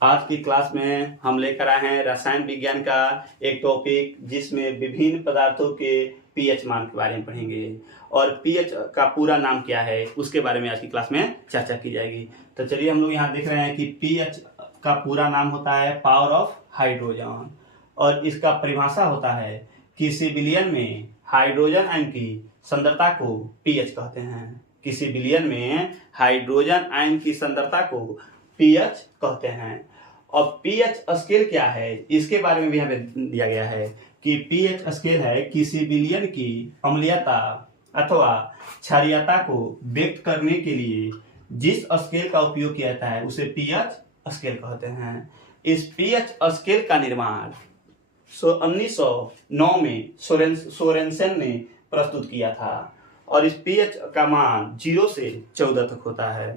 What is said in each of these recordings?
आज की क्लास में हम लेकर आए हैं रसायन विज्ञान का एक टॉपिक जिसमें विभिन्न पदार्थों के पीएच मान के बारे में पढ़ेंगे और पीएच का पूरा नाम क्या है उसके बारे में आज की क्लास में चर्चा की जाएगी। तो चलिए हम लोग यहाँ देख रहे हैं कि पीएच का पूरा नाम होता है पावर ऑफ हाइड्रोजन और इसका परिभाषा होता है किसी विलयन में हाइड्रोजन आयन की सांद्रता को पीएच कहते हैं। किसी विलयन में हाइड्रोजन आयन की सांद्रता को पीएच कहते हैं। और पीएच स्केल क्या है इसके बारे में भी हमें दिया गया है कि पीएच स्केल है किसी विलयन की अम्लीयता अथवा क्षारीयता को व्यक्त करने के लिए जिस स्केल का उपयोग किया जाता है उसे पीएच स्केल कहते हैं। इस पीएच स्केल का निर्माण 1909 में सोरेनसेन ने प्रस्तुत किया था और इस पीएच का मान 0 से 14 तक होता है।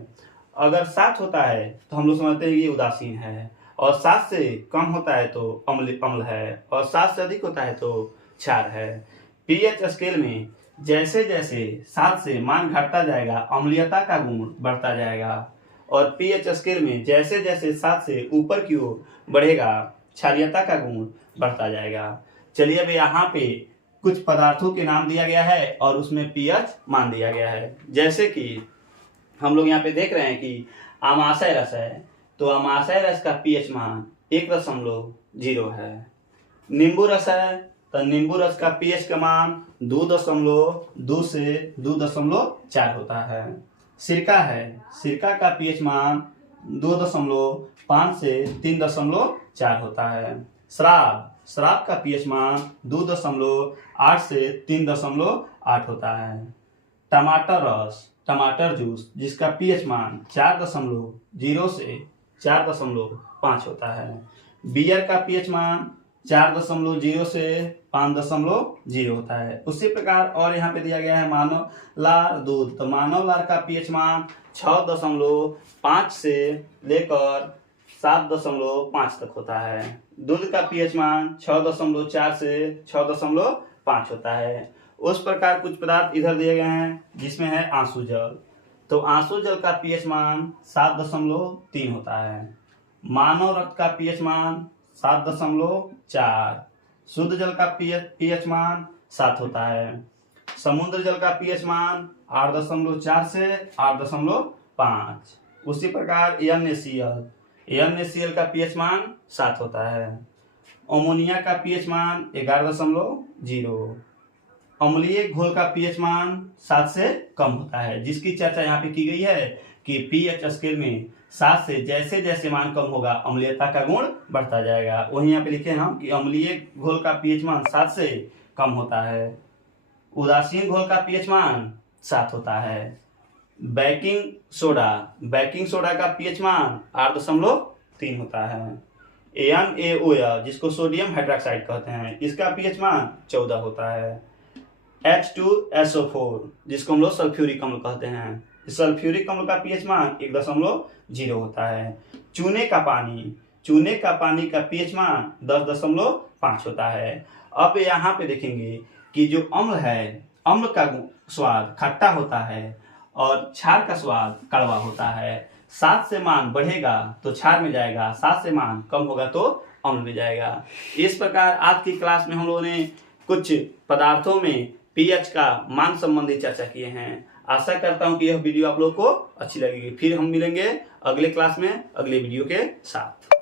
अगर 7 होता है तो हम लोग समझते हैं कि ये उदासीन है और 7 से कम होता है तो अम्ल है और 7 से अधिक होता है तो क्षार है। पीएच स्केल में जैसे जैसे 7 से मान घटता जाएगा अम्लीयता का गुण बढ़ता जाएगा और पीएच स्केल में जैसे जैसे 7 से ऊपर की ओर बढ़ेगा क्षारीयता का गुण बढ़ता जाएगा। चलिए अब यहाँ पे कुछ पदार्थों के नाम दिया गया है और उसमें पीएच मान दिया गया है। जैसे कि हम लोग यहाँ पे देख रहे हैं कि आमाशय रस है तो आमाशय रस का पीएच मान 1.0 है। नींबू रस है तो नींबू रस का पीएच का मान 2.2 से 2.4 होता है। सिरका है, सिरका का पीएच मान 2.5 से 3.4 होता है। शराब, शराब का पीएच मान 2.8 से 3.8 होता है। टमाटर रस, टमाटर जूस जिसका पीएच मान 4.0 से 4.5 होता है। बियर का पीएच मान 4.0 से 5.0 होता है। उसी प्रकार और यहाँ पे दिया गया है मानव लार दूध, तो मानव लार का पीएच मान 6.5 से लेकर 7.5 तक होता है। दूध का पीएच मान 6.4 से 6.5 होता है। उस प्रकार कुछ पदार्थ इधर दिए गए हैं जिसमें है आंसू जल, तो आंसू जल का पीएच मान 7.3 होता है। मानव रक्त का पीएच मान 7.4, शुद्ध जल का पीएच मान 7 होता है। समुद्र जल का पीएच मान 8.4 से 8.5। उसी प्रकार NaCl का पीएच मान 7 होता है। अमोनिया का पीएच मान 11.0। अम्लीय घोल का पीएच मान 7 से कम होता है, जिसकी चर्चा यहाँ पे की गई है कि पीएच स्केल में 7 से जैसे जैसे मान कम होगा अम्लीयता का गुण बढ़ता जाएगा। वहीं यहाँ पे लिखे हम कि अम्लीय घोल का पीएच मान 7 से कम होता है। उदासीन घोल का पीएच मान 7 होता है। बेकिंग सोडा का पीएच मान 8.3 होता है। NaOH जिसको सोडियम हाइड्रोक्साइड कहते हैं इसका पीएच मान 14 होता है। H2SO4 जिसको हम लोग सल्फ्यूरिक अम्ल कहते हैं, सल्फ्यूरिक अम्ल का पीएच मान 1.0 होता है। चूने का पानी का पीएच मान 10.5 होता है। अब यहाँ पे देखेंगे कि जो अम्ल है, अम्ल का स्वाद खट्टा होता है और क्षार का स्वाद कड़वा होता है। 7 से मान बढ़ेगा तो क्षार में जाएगा, 7 से मान कम होगा तो अम्ल में जाएगा। इस प्रकार आज की क्लास में हम लोगों ने कुछ पदार्थों में पीएच का मान संबंधी चर्चा किए हैं। आशा करता हूं कि यह वीडियो आप लोगों को अच्छी लगेगी। फिर हम मिलेंगे अगले क्लास में अगले वीडियो के साथ।